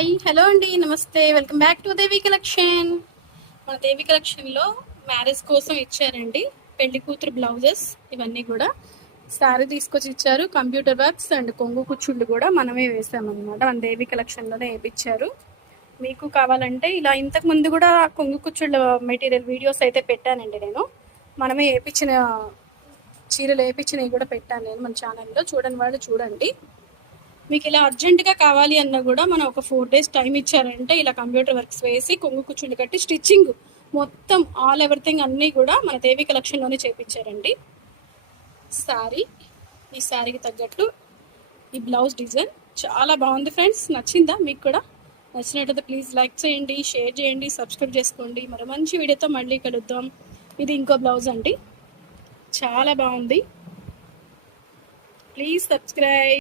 Hi hello అండి, నమస్తే, welcome back to Devi collection. మన దేవి కలెక్షన్లో మ్యారేజ్ కోసం ఇచ్చారండి పెళ్లి కూతురు బ్లౌజెస్. ఇవన్నీ కూడా శారీ తీసుకొచ్చి ఇచ్చారు. కంప్యూటర్ వర్క్స్ అండ్ కొంగు కుచ్చుళ్ళు కూడా మనమే వేసామన్నమాట. మన దేవి కలెక్షన్లోనే వేయించారు. మీకు కావాలంటే ఇలా ఇంతకు ముందు కూడా కొంగు కుచ్చుళ్ళ మెటీరియల్ వీడియోస్ అయితే పెట్టానండి నేను. మనమే వేయించిన చీరలు వేయించినవి కూడా పెట్టాను నేను మన ఛానల్లో. చూడని వాళ్ళు చూడండి. మీకు ఇలా అర్జెంటుగా కావాలి అన్నా కూడా మనం ఒక 4 days టైం ఇచ్చారంటే ఇలా కంప్యూటర్ వర్క్స్ వేసి కొంగు కుచ్చుళ్ళు కట్టి స్టిచ్చింగ్ మొత్తం ఆల్ ఎవ్రీథింగ్ అన్నీ కూడా మన దేవి కలెక్షన్లోనే చేయించారండి. శారీ, ఈ శారీకి తగ్గట్టు ఈ బ్లౌజ్ డిజైన్ చాలా బాగుంది ఫ్రెండ్స్. నచ్చిందా మీకు కూడా? నచ్చినట్లయితే ప్లీజ్ లైక్ చేయండి, షేర్ చేయండి, సబ్స్క్రైబ్ చేసుకోండి. మరి మంచి వీడియోతో మళ్ళీ కలుద్దాం. ఇది ఇంకో బ్లౌజ్ అండి, చాలా బాగుంది. Please subscribe.